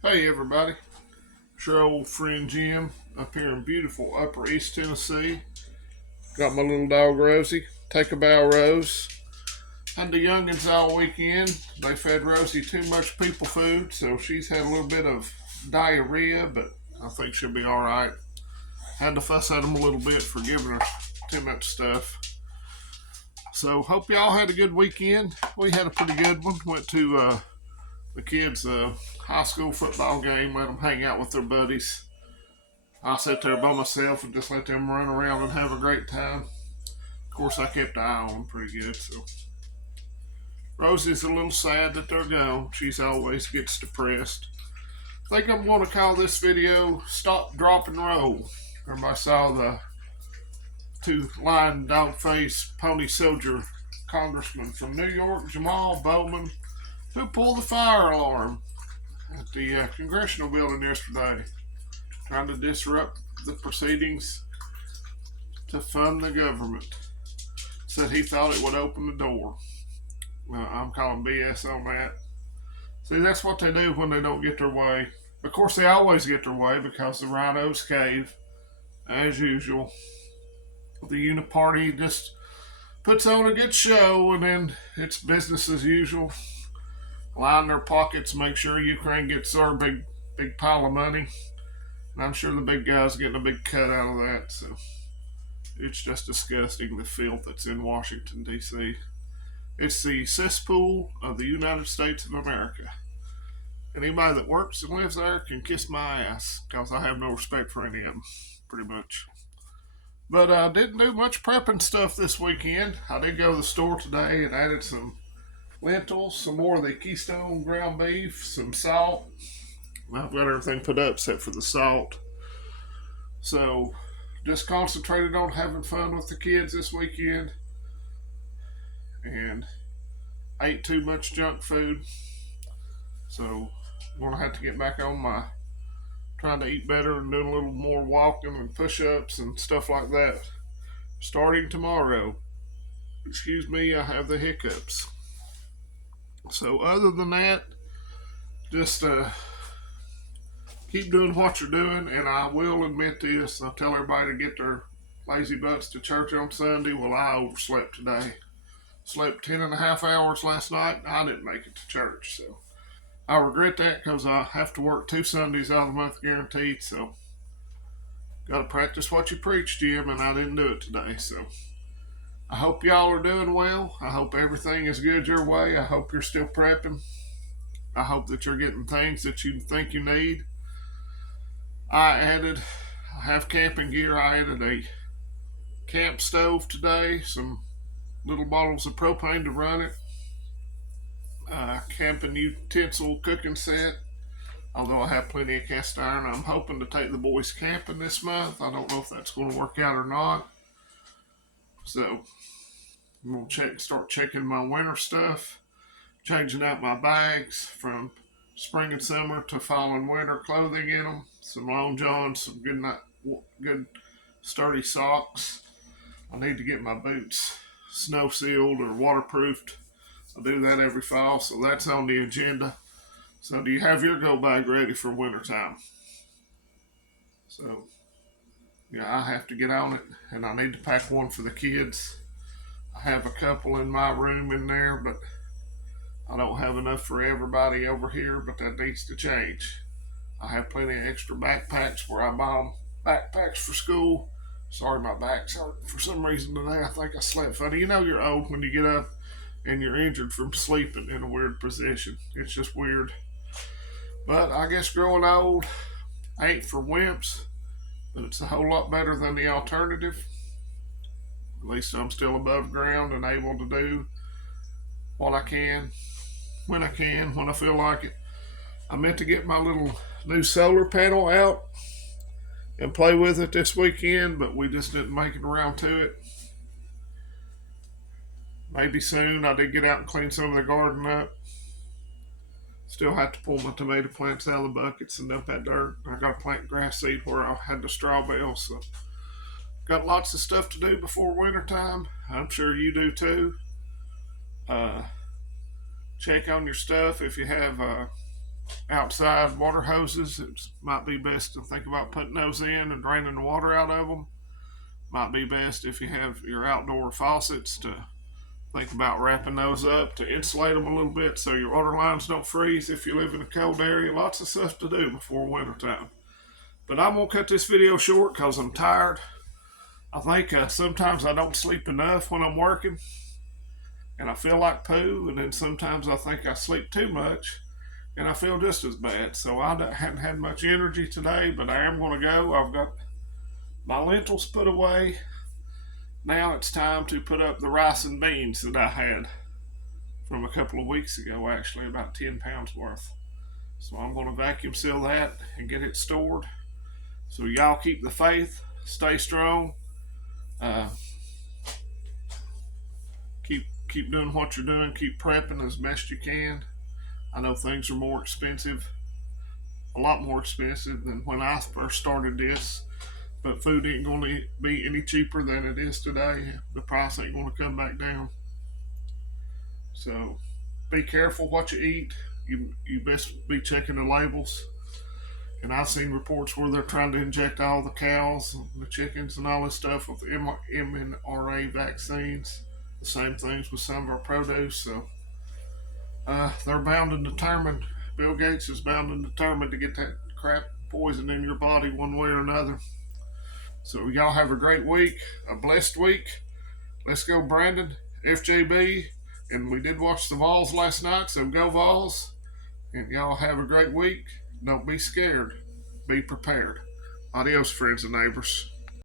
Hey everybody, it's your old friend Jim up here in beautiful Upper East Tennessee. Got my little dog Rosie. Take a bow, Rose. Had the youngins all weekend. They fed Rosie too much people food, so she's had a little bit of diarrhea, but I think she'll be alright. Had to fuss at them a little bit for giving her too much stuff. So hope y'all had a good weekend. We had a pretty good one. Went to the kids' high school football game. Let them hang out with their buddies. I sat there by myself and just let them run around and have a great time. Of course, I kept an eye on them pretty good. So Rosie's a little sad that they're gone. She's always gets depressed. I think I'm going to call this video "Stop, Drop, and Roll." Everybody saw the two-line dog-faced pony soldier congressman from New York, Jamal Bowman, who pulled the fire alarm at the congressional building yesterday, trying to disrupt the proceedings to fund the government. Said he thought it would open the door. I'm calling BS on that. See, that's what they do when they don't get their way. Of course, they always get their way because the rhinos cave, as usual. The Uniparty just puts on a good show, and then it's business as usual. Line their pockets, make sure Ukraine gets our big pile of money. And I'm sure the big guy's getting a big cut out of that. So it's just disgusting, the filth that's in Washington, D.C. It's the cesspool of the United States of America. Anybody that works and lives there can kiss my ass because I have no respect for any of them, pretty much. But I didn't do much prepping stuff this weekend. I did go to the store today and added some lentils, some more of the Keystone ground beef, some salt. I've got everything put up except for the salt. So just concentrated on having fun with the kids this weekend and ate too much junk food. So I'm going to have to get back on my trying to eat better and doing a little more walking and push-ups and stuff like that. Starting tomorrow. Excuse me, I have the hiccups. So other than that, just keep doing what you're doing, and I will admit this. I tell everybody to get their lazy butts to church on Sunday. Well, I overslept today. Slept 10 and a half hours last night. I didn't make it to church, so I regret that because I have to work 2 Sundays out of the month guaranteed. So got to practice what you preach, Jim, and I didn't do it today. So I hope y'all are doing well. I hope everything is good your way. I hope you're still prepping. I hope that you're getting things that you think you need. I have camping gear. I added a camp stove today, some little bottles of propane to run it, camping utensil cooking set. Although I have plenty of cast iron, I'm hoping to take the boys camping this month. I don't know if that's going to work out or not. So I'm going to start checking my winter stuff, changing out my bags from spring and summer to fall and winter clothing in them. Some long johns, some good sturdy socks. I need to get my boots snow sealed or waterproofed. I do that every fall, so that's on the agenda. So do you have your go bag ready for wintertime? So yeah, I have to get on it, and I need to pack one for the kids. I have a couple in my room in there, but I don't have enough for everybody over here, but that needs to change. I have plenty of extra backpacks where I buy them backpacks for school. Sorry, my back's hurting for some reason today. I think I slept funny. You know you're old when you get up and you're injured from sleeping in a weird position. It's just weird. But I guess growing old ain't for wimps, but it's a whole lot better than the alternative. At least I'm still above ground and able to do what I can, when I feel like it. I meant to get my little new solar panel out and play with it this weekend, but we just didn't make it around to it. Maybe soon. I did get out and clean some of the garden up. Still have to pull my tomato plants out of the buckets and dump that dirt. I got to plant grass seed where I had the straw bale, so got lots of stuff to do before winter time. I'm sure you do too. Check on your stuff if you have outside water hoses, it might be best to think about putting those in and draining the water out of them. Might be best if you have your outdoor faucets to think about wrapping those up to insulate them a little bit so your water lines don't freeze if you live in a cold area. Lots of stuff to do before wintertime. But I'm going to cut this video short because I'm tired. I think sometimes I don't sleep enough when I'm working and I feel like poo, and then sometimes I think I sleep too much and I feel just as bad. So I haven't had much energy today, but I am going to go. I've got my lentils put away. Now it's time to put up the rice and beans that I had from a couple of weeks ago, actually, about 10 pounds worth. So I'm going to vacuum seal that and get it stored. So y'all keep the faith, stay strong, keep doing what you're doing, keep prepping as best you can. I know things are more expensive, a lot more expensive than when I first started this, but food ain't going to be any cheaper than it is today. The price ain't going to come back down. So be careful what you eat. You best be checking the labels. And I've seen reports where they're trying to inject all the cows, the chickens, and all this stuff with mRNA vaccines. The same things with some of our produce. So they're bound and determined. Bill Gates is bound and determined to get that crap poison in your body one way or another. So y'all have a great week, a blessed week. Let's go, Brandon, FJB. And we did watch the Vols last night, so go Vols. And y'all have a great week. Don't be scared. Be prepared. Adios, friends and neighbors.